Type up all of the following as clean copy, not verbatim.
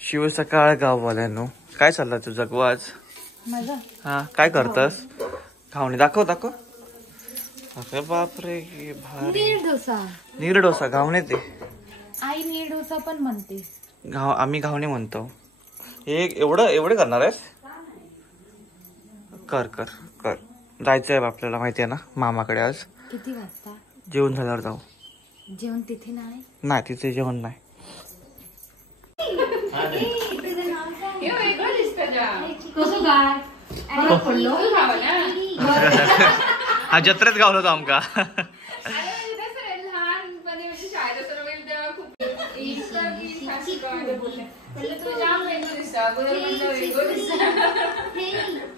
शिव सकाळ गाववाल्यानो, काय चाललं तुझं गो आज? माझा हा, काय करतस? खावणी दाखव दाखव. अरे बापरे, भारी. नीर डोसा घावणे ते आई नीर डोसा पण म्हणते. आम्ही घावणे म्हणतो. हे एवढे करणार आहेस? कर कर कर. जायचंय आपल्याला, माहिती आहे ना मामाकडे आज. किती वाजता? जेवण झाल्यावर जाऊ. जेवण तिथे नाही? नाही, तिथे जेवण नाही. कसं काय हा जत्रेत गावलो होतो आमका.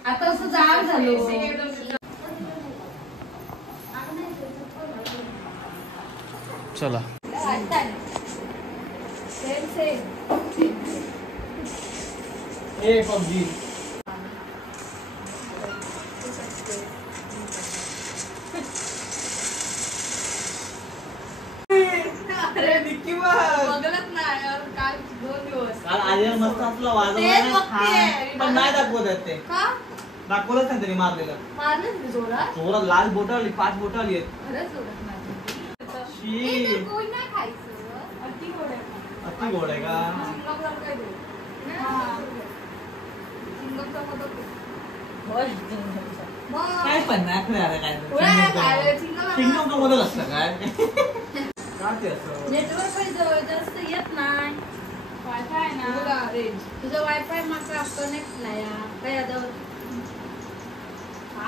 आता असं जाड झालो. चला पबजी. मस्त असला वाजवला पण नाही दाखवत आहेत ते. दाखवलंच नाही त्यांनी मारलेलं. जोरात लाल बोट आली, 5 बोट आली आहेत. अति गोड आहे का? काय पण नाही काय चिंगम मोदक असतं काय? नेटवर्क जास्त येत नाही. वायफाय ना तुझं वायफाय मात्र कनेक्ट नाही काय आता.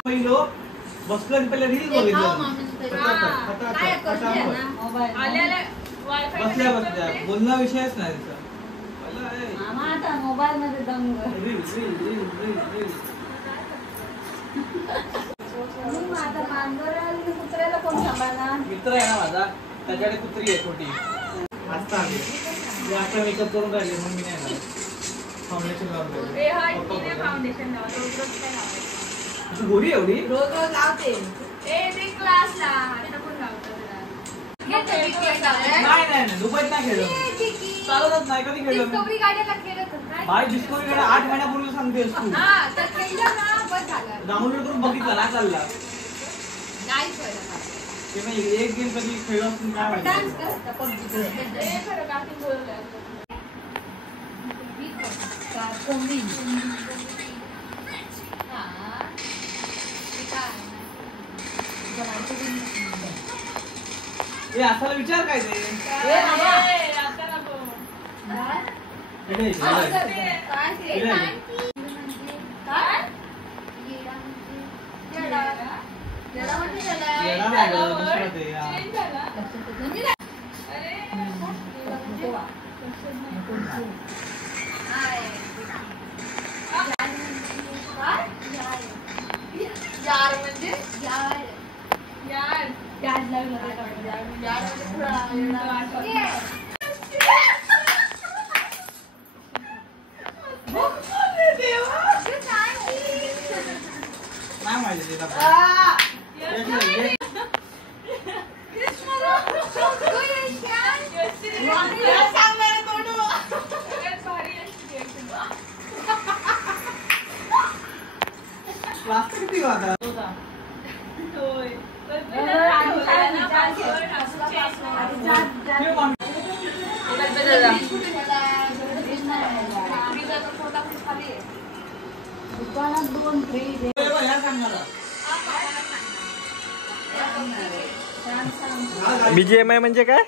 पहिलो बसलं पहिले रील बघितलं. बसल्या बोलणं विषयच नाही तिचा. आता मोबाईल मध्ये दंग. कुत्र्याला कोण सांभाळणार? मित्र आहे ना माझा, त्याच्याकडे कुत्री आहे छोटी. आता मेकअप करून राहिले म्हणून मी नाही फाउंडेशन लावतो. गोरी एवढी रोज लावते. नाही दुबईत नाही खेळलो. चालतच नाही, कधी खेळलो बाय. डिस्कवरी गाड्या 8 महिन्यापूर्वी सांगतेस तू. डाउनलोड करून बघितलं ना चालला. एक गेम कधी खेळलो असून काय माहिती. असाला विचार काय ते. BGMI म्हणजे काय?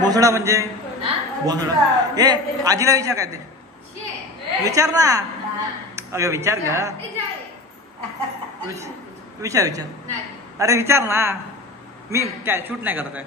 भोसडा म्हणजे भोसडा. ए आजीला विचार काय ते. विचार ना. अगं विचार का. विचार विचार. अरे विचार ना. मी काय शूट नाही करत आहे.